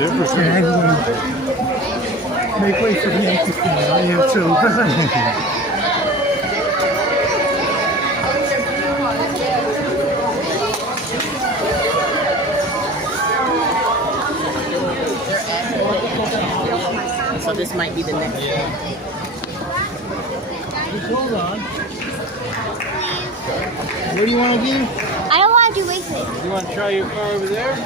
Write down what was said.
yeah, for sure. And make way for the empty thing. I am too. So this might be the next one. Hold on. What do you want to do? I don't want to do racing. You want to try your car over there?